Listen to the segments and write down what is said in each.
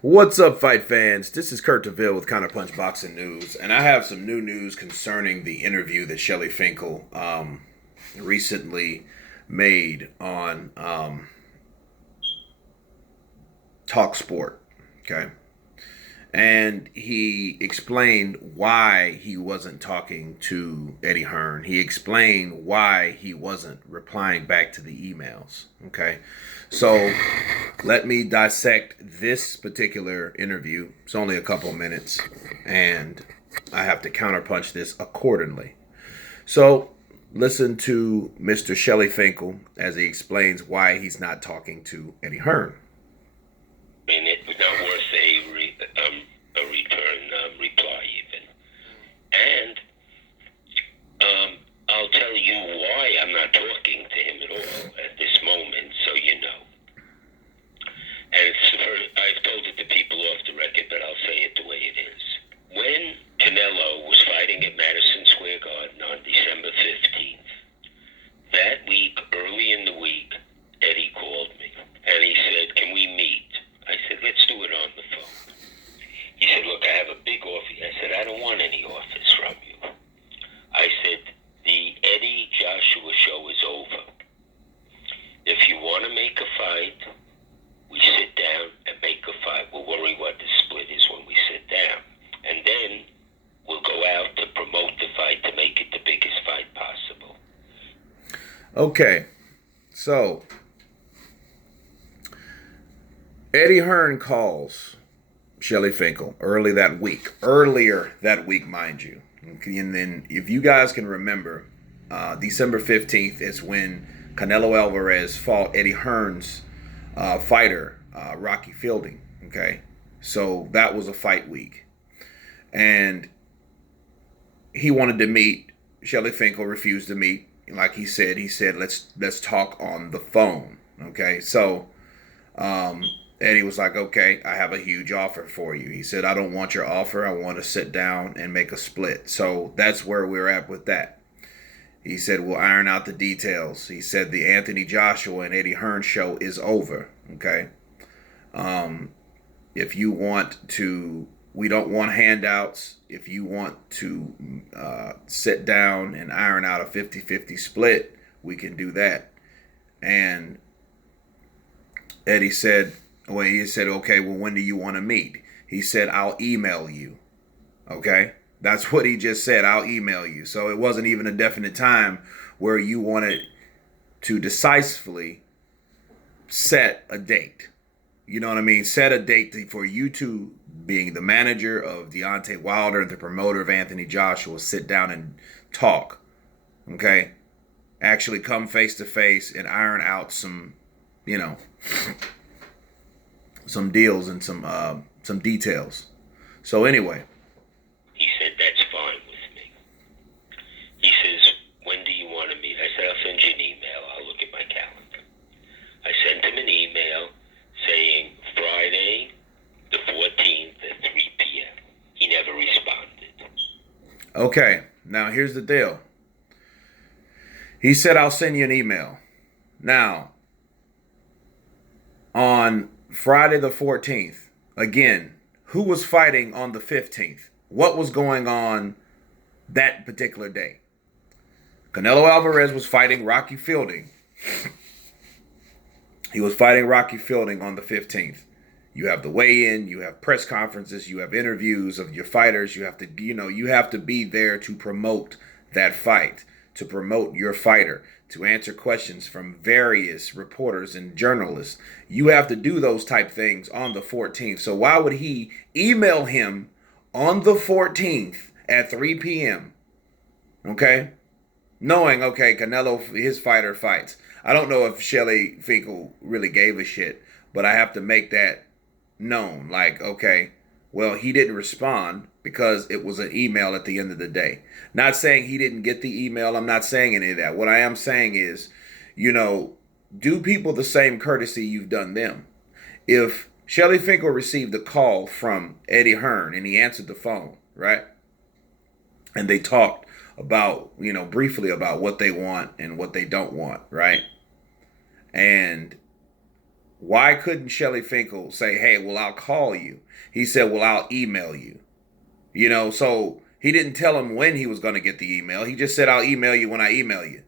What's up, fight fans? This is Kurt DeVille with Counterpunch Boxing News, and I have some new news concerning the interview that Shelly Finkel recently made on Talk Sport. Okay, and he explained why he wasn't talking to Eddie Hearn. He explained why he wasn't replying back to the emails. Okay, so let me dissect this particular interview. It's only a couple minutes, and I have to counterpunch this accordingly. So listen to Mr. Shelly Finkel as he explains why he's not talking to Eddie Hearn. And it was not worth a return reply even. And I'll tell you why I'm not talking to him at all at this moment, so you know. And I've told it to people off the record, but I'll say it the way it is. When Canelo was fighting at Madison Square Garden on December 15th, that week, early in the week, Eddie called me, and he said, "Can we meet?" I said, "Let's do it on the phone." He said, "Look, I have a big office." I said, "I don't want any office from you." I said, "The Eddie Joshua show is over. If you want to make a fight, we sit down and make a fight. We'll worry what the split is when we sit down. And then we'll go out to promote the fight to make it the biggest fight possible." Okay, so Eddie Hearn calls Shelly Finkel earlier that week, mind you. And then, if you guys can remember, December 15th is when Canelo Alvarez fought Eddie Hearn's fighter, Rocky Fielding. Okay, so that was a fight week, and he wanted to meet. Shelly Finkel refused to meet. Like he said, let's talk on the phone. Okay, so Eddie was like, "Okay, I have a huge offer for you." He said, "I don't want your offer. I want to sit down and make a split." So that's where we're at with that. He said, "We'll iron out the details." He said, "The Anthony Joshua and Eddie Hearn show is over." Okay. If you want to, we don't want handouts. If you want to sit down and iron out a 50-50 split, we can do that. And Eddie said, "Okay, well, when do you want to meet?" He said, "I'll email you." Okay? That's what he just said. "I'll email you." So it wasn't even a definite time where you wanted to decisively set a date. You know what I mean? Set a date for you two, being the manager of Deontay Wilder and the promoter of Anthony Joshua, sit down and talk. Okay? Actually come face to face and iron out some, some deals and some details. So anyway, He said, "That's fine with me." He says, "When do you want to meet?" I said, "I'll send you an email. I'll look at my calendar." I sent him an email saying Friday the 14th at 3 p.m. He never responded. okay, now here's the deal. He said, "I'll send you an email." Now, on Friday the 14th, again, who was fighting on the 15th? What was going on that particular day? Canelo Alvarez was fighting Rocky Fielding. He was fighting Rocky Fielding on the 15th. You have the weigh-in, you have press conferences, you have interviews of your fighters. You have to be there to promote that fight, to promote your fighter, to answer questions from various reporters and journalists. You have to do those type things on the 14th. So why would he email him on the 14th at 3 p.m.? Okay? Knowing, okay, Canelo, his fighter fights. I don't know if Shelly Finkel really gave a shit, but I have to make that known. Like, okay, well, he didn't respond because it was an email at the end of the day. Not saying he didn't get the email. I'm not saying any of that. What I am saying is, do people the same courtesy you've done them. If Shelly Finkel received a call from Eddie Hearn and he answered the phone, right? And they talked about, briefly about what they want and what they don't want, right? And why couldn't Shelly Finkel say, hey, well, I'll call you? He said, well, I'll email you. So he didn't tell him when he was going to get the email. He just said, I'll email you when I email you.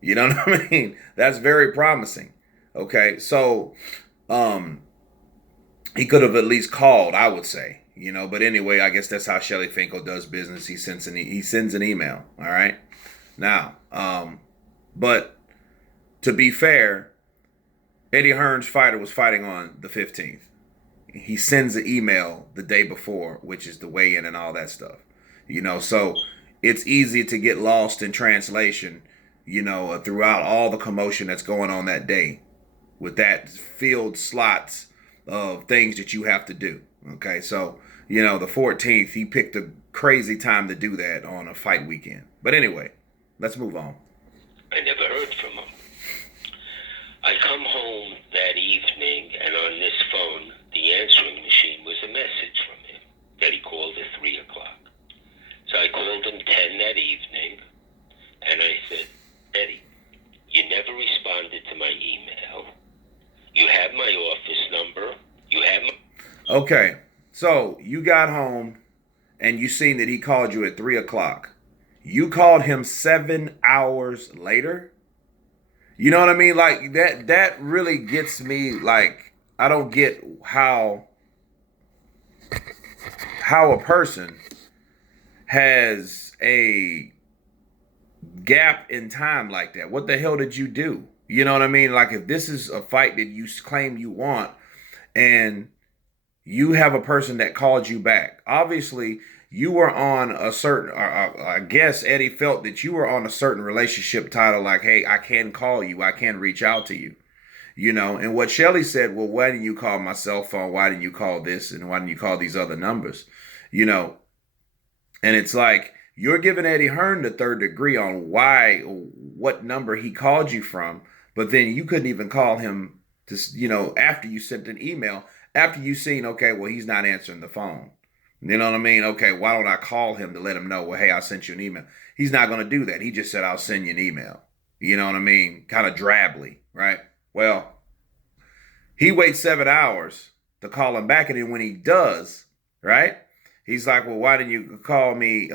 You know what I mean? That's very promising. Okay, so he could have at least called, I would say. But anyway, I guess that's how Shelly Finkel does business. He sends an email. All right. Now, but to be fair, Eddie Hearn's fighter was fighting on the 15th. He sends an email the day before, which is the weigh-in and all that stuff. So it's easy to get lost in translation, throughout all the commotion that's going on that day with that filled slots of things that you have to do. Okay, so, the 14th, he picked a crazy time to do that on a fight weekend. But anyway, let's move on. I never heard from him. I come home that evening, and on this phone, the answering machine was a message from him that he called at 3 o'clock. So I called him 10 that evening, and I said, Eddie, you never responded to my email. You have my office number. You have my... Okay, so you got home, and you seen that he called you at 3 o'clock. You called him 7 hours later? You know what I mean? Like, that really gets me, like, I don't get how a person has a gap in time like that. What the hell did you do? You know what I mean? Like, if this is a fight that you claim you want and you have a person that called you back, obviously you were on a certain, I guess Eddie felt that you were on a certain relationship title, like, hey, I can call you, I can reach out to you. And what Shelley said, well, why didn't you call my cell phone? Why didn't you call this? And why didn't you call these other numbers? And it's like, you're giving Eddie Hearn the third degree on what number he called you from, but then you couldn't even call him to, after you sent an email, after you seen, okay, well, he's not answering the phone. You know what I mean? Okay, why don't I call him to let him know, well, hey, I sent you an email. He's not going to do that. He just said, I'll send you an email. You know what I mean? Kind of drably, right? Well, he waits 7 hours to call him back. And then when he does, right, he's like, well, why didn't you call me?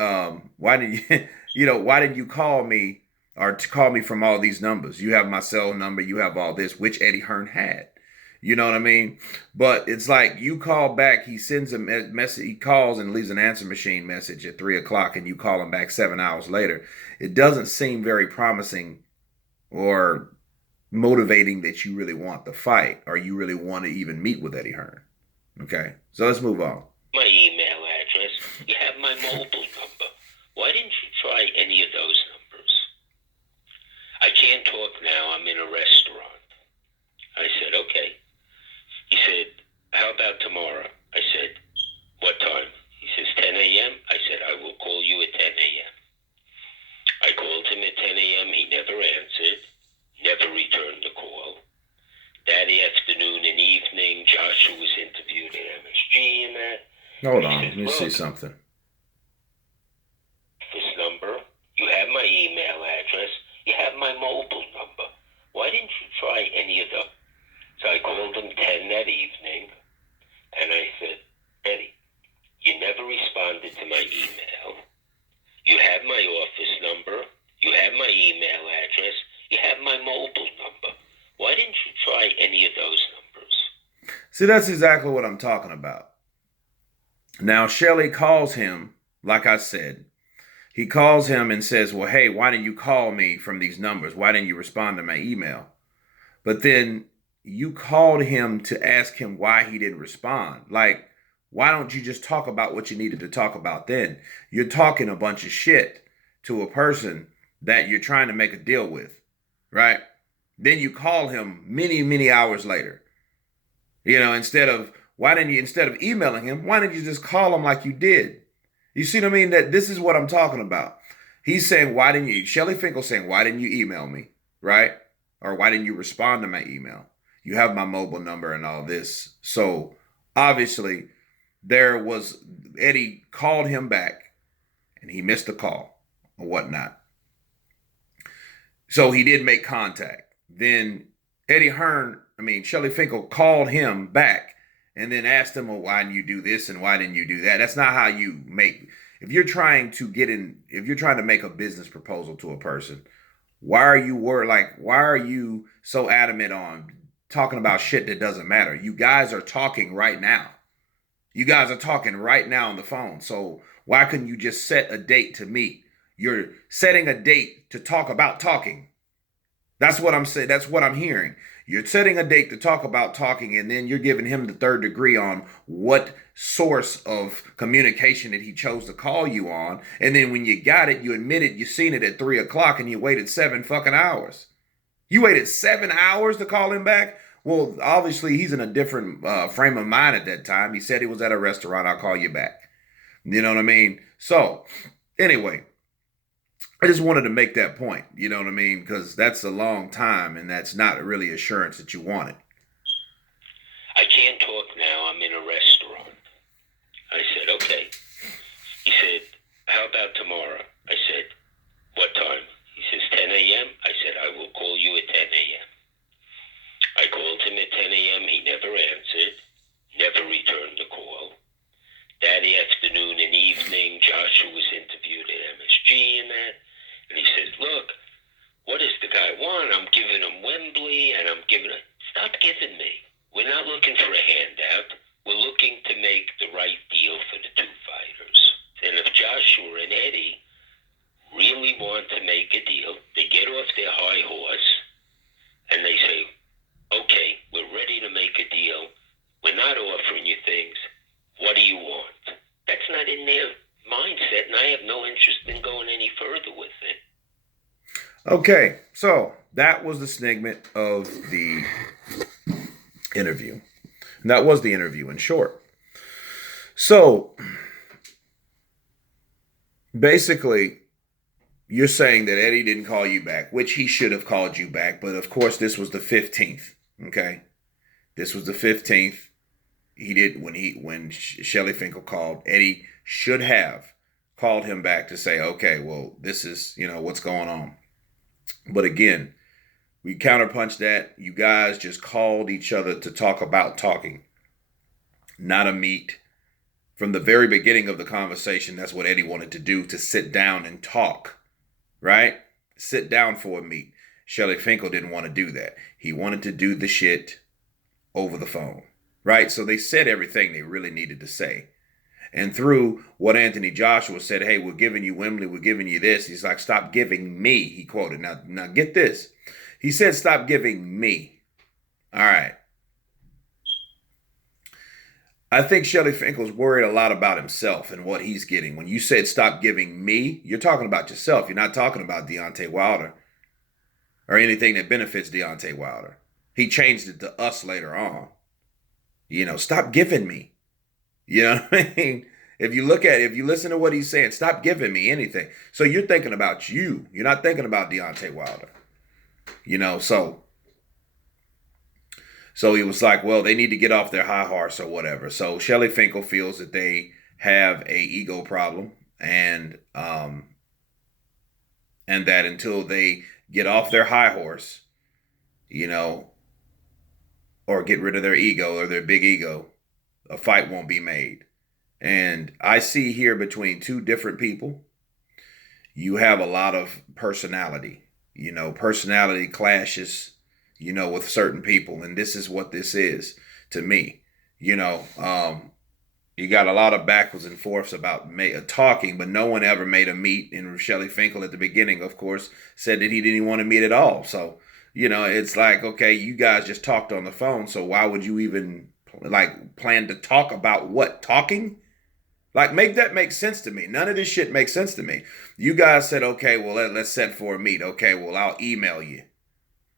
Why didn't you call me or to call me from all these numbers? You have my cell number. You have all this, which Eddie Hearn had. You know what I mean? But it's like you call back. He sends a message. He calls and leaves an answer machine message at 3 o'clock and you call him back 7 hours later. It doesn't seem very promising or motivating that you really want the fight or you really want to even meet with Eddie Hearn. Okay, so let's move on. My email address. You have my mobile number. Why didn't you try any of those numbers? I can't talk now. I'm in a restaurant. I said, okay. He said, how about tomorrow? I said, what time? He says, 10 a.m. I said, I will call you at 10 a.m. I called him at 10 a.m. He never answered, never returned the call. That afternoon and evening, Joshua was interviewed at MSG and that. Hold on, let me see something. This number, you have my email address, you have my mobile number. Why didn't you try any of those? So I called him 10 that evening, and I said, Eddie, you never responded to my email. You have my office number. You have my email address. You have my mobile number. Why didn't you try any of those numbers? See, that's exactly what I'm talking about. Now, Shelley calls him, like I said. He calls him and says, well, hey, why didn't you call me from these numbers? Why didn't you respond to my email? But then you called him to ask him why he didn't respond. Like, why don't you just talk about what you needed to talk about then? You're talking a bunch of shit to a person that you're trying to make a deal with, right? Then you call him many, many hours later. Instead of emailing him, why didn't you just call him like you did? You see what I mean? That this is what I'm talking about. He's saying, Shelly Finkel saying, why didn't you email me, right? Or why didn't you respond to my email? You have my mobile number and all this. So obviously Eddie called him back and he missed the call or whatnot. So he did make contact. Then Eddie Hearn Shelly Finkel called him back and then asked him, well, why didn't you do this and why didn't you do that? That's not how you make, if you're trying to make a business proposal to a person, why are you so adamant on talking about shit that doesn't matter? You guys are talking right now. You guys are talking right now on the phone. So why couldn't you just set a date to meet? You're setting a date to talk about talking. That's what I'm saying. That's what I'm hearing. You're setting a date to talk about talking, and then you're giving him the third degree on what source of communication that he chose to call you on. And then when you got it, you admitted you seen it at 3:00 and you waited 7 fucking hours. You waited 7 hours to call him back? Well, obviously he's in a different frame of mind at that time. He said he was at a restaurant. I'll call you back. You know what I mean? So anyway, I just wanted to make that point, you know what I mean? Because that's a long time, and that's not really assurance that you wanted. I can't talk now. I'm in a restaurant. I said, okay. He said, how about tomorrow? I said, what time? He says, 10 a.m. I said, I will call you at 10 a.m. I called him at 10 a.m. He never answered, never returned the call. That afternoon and evening, Joshua was interviewed at MSG and that. And he says, look, what does the guy want? I'm giving him Wembley, and I'm giving him... Stop giving me. We're not looking for a handout. We're looking to make the right deal for the two fighters. And if Joshua and Eddie really want to make a deal, they get off their high horse, and they say, okay, we're ready to make a deal. We're not offering you things. What do you want? That's not in their mindset, and I have no interest in going any further with it. Okay, so that was the segment of the interview. And that was the interview in short. So basically, you're saying that Eddie didn't call you back, which he should have called you back. But of course, this was the 15th. Okay, this was the 15th. He did when Shelly Finkel called. Eddie should have called him back to say, okay, well, this is, what's going on. But again, we counterpunched that. You guys just called each other to talk about talking, not a meet. From the very beginning of the conversation, that's what Eddie wanted to do, to sit down and talk, right? Sit down for a meet. Shelly Finkel didn't want to do that. He wanted to do the shit over the phone, right? So they said everything they really needed to say. And through what Anthony Joshua said, hey, we're giving you Wembley, we're giving you this. He's like, stop giving me, he quoted. Now get this. He said, stop giving me. All right. I think Shelly Finkel's worried a lot about himself and what he's getting. When you said stop giving me, you're talking about yourself. You're not talking about Deontay Wilder or anything that benefits Deontay Wilder. He changed it to us later on. Stop giving me. You know what I mean? If you listen to what he's saying, stop giving me anything. So you're thinking about you. You're not thinking about Deontay Wilder. So he was like, well, they need to get off their high horse or whatever. So Shelly Finkel feels that they have a ego problem, and that until they get off their high horse, or get rid of their ego or their big ego, a fight won't be made. And I see here between two different people, you have a lot of personality. Personality clashes, with certain people. And this is what this is to me. You got a lot of backwards and forths about talking, but no one ever made a meet. And Shelly Finkel at the beginning, of course, said that he didn't want to meet at all. So, it's like, okay, you guys just talked on the phone. So why would you even plan to talk about what? Talking? Make that make sense to me. None of this shit makes sense to me. You guys said, okay, well, let's set for a meet. Okay, well, I'll email you.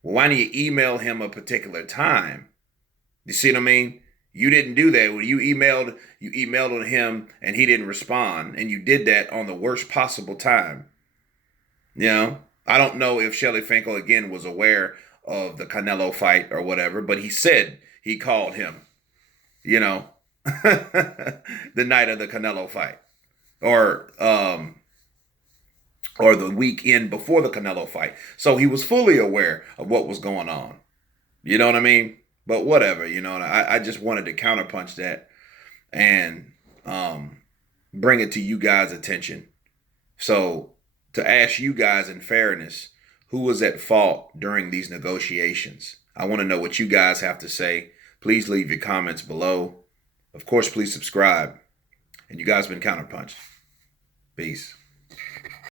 Well, why don't you email him a particular time? You see what I mean? You didn't do that. When you emailed on him and he didn't respond, and you did that on the worst possible time. I don't know if Shelly Finkel, again, was aware of the Canelo fight or whatever, but he said he called him, the night of the Canelo fight, or the weekend before the Canelo fight. So he was fully aware of what was going on. You know what I mean? But whatever, you know, I just wanted to counterpunch that and bring it to you guys' attention. So to ask you guys in fairness, who was at fault during these negotiations? I want to know what you guys have to say. Please leave your comments below. Of course, please subscribe. And you guys been counterpunched. Peace.